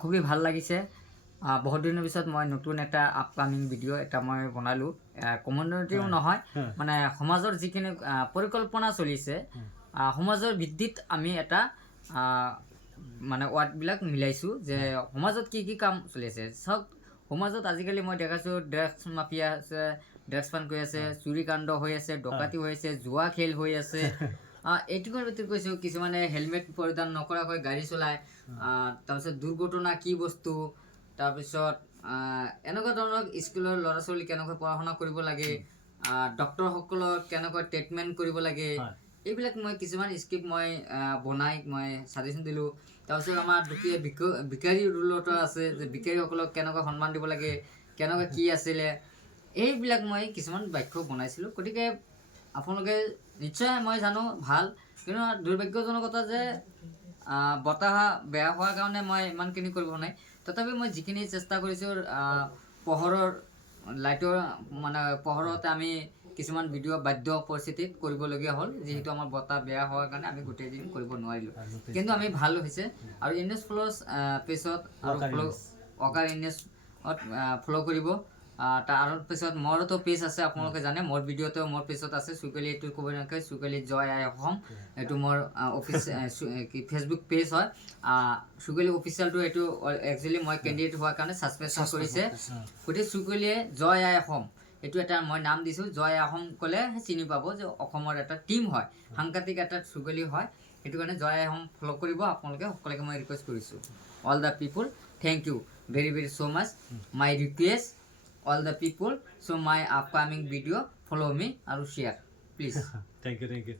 খুবই ভাল লাগিছে। বহুত দিনৰ পিছত মই নতুন এটা আপকামিং ভিডিঅ' এটা মই বনালোঁ। কমিউনিটিও নহয়, মানে সমাজৰ যিখিনি পৰিকল্পনা চলিছে, সমাজৰ ভিত্তিত আমি এটা মানে ৱাৰ্ডবিলাক মিলাইছোঁ যে সমাজত কি কি কাম চলি আছে। চাওক, সমাজত আজিকালি মই দেখাইছোঁ ড্ৰাগছ মাফিয়া আছে, ড্ৰাগছ পান কৰি আছে, চুৰি কাণ্ড হৈ আছে, ডকাতি হৈ আছে, জুৱা খেল হৈ আছে। এইটোকৰ ভিতৰত কৈছোঁ, কিছুমানে হেলমেট পৰিধান নকৰাকৈ গাড়ী চলায়। তাৰপিছত দুৰ্ঘটনা কি বস্তু, তাৰপিছত এনেকুৱা ধৰণৰ স্কুলৰ ল'ৰা ছোৱালী কেনেকৈ পঢ়া শুনা কৰিব লাগে, ডক্তৰসকলক কেনেকৈ ট্ৰিটমেণ্ট কৰিব লাগে, এইবিলাক মই কিছুমান স্ক্ৰিপ্ট মই বনাই মই ছাজেশ্যন দিলোঁ। তাৰপিছত আমাৰ দুখীয়া ভিকাৰী ৰোলতো আছে যে ভিকাৰীসকলক কেনেকৈ সন্মান দিব লাগে, কেনেকৈ কি আছিলে, এইবিলাক মই কিছুমান বাক্য বনাইছিলোঁ। গতিকে আপোনালোকে নিশ্চয়, মই জানো ভাল, কিন্তু দুৰ্ভাগ্যজনকতা যে বতাহ বেয়া হোৱাৰ কাৰণে মই ইমানখিনি কৰিব নাই। তথাপি মই যিখিনি চেষ্টা কৰিছোঁ, পোহৰৰ লাইটৰ মানে পোহৰতে আমি কিছুমান ভিডিঅ' বাধ্য পৰিস্থিতিত কৰিবলগীয়া হ'ল, যিহেতু আমাৰ বতাহ বেয়া হোৱাৰ কাৰণে আমি গোটেই দিন কৰিব নোৱাৰিলোঁ। কিন্তু আমি ভাল হৈছে। আৰু ইনেছ ফ্ল'ছ পেজত আৰু অকাৰ ইনেছত ফ'ল' কৰিব। তাৰ পিছত মোৰতো পেজ আছে, আপোনালোকে জানে, মোৰ ভিডিঅ'টো মোৰ পেজত আছে। চুকলি এইটো ক'ব নালাগে, চুকলি জয় আই অসম, এইটো মোৰ অফিচ ফেচবুক পেজ হয়। চুকলি অফিচিয়েলটো এইটো একচুৱেলি মই কেণ্ডিডেট হোৱাৰ কাৰণে ছাছপেনশ্যন কৰিছে। গতিকে চুকলিয়ে জয় আই অসম, এইটো এটা মই নাম দিছোঁ। জয় আই অসম ক'লে চিনি পাব যে অসমৰ এটা টীম হয়, সাংঘাতিক এটা চুকলি হয়। সেইটো কাৰণে জয় আই অসম ফ'ল' কৰিব আপোনালোকে সকলোকে মই ৰিকুৱেষ্ট কৰিছোঁ। All the people, thank you very very so' much. My request all the people, so my upcoming video follow me and share please. Thank you.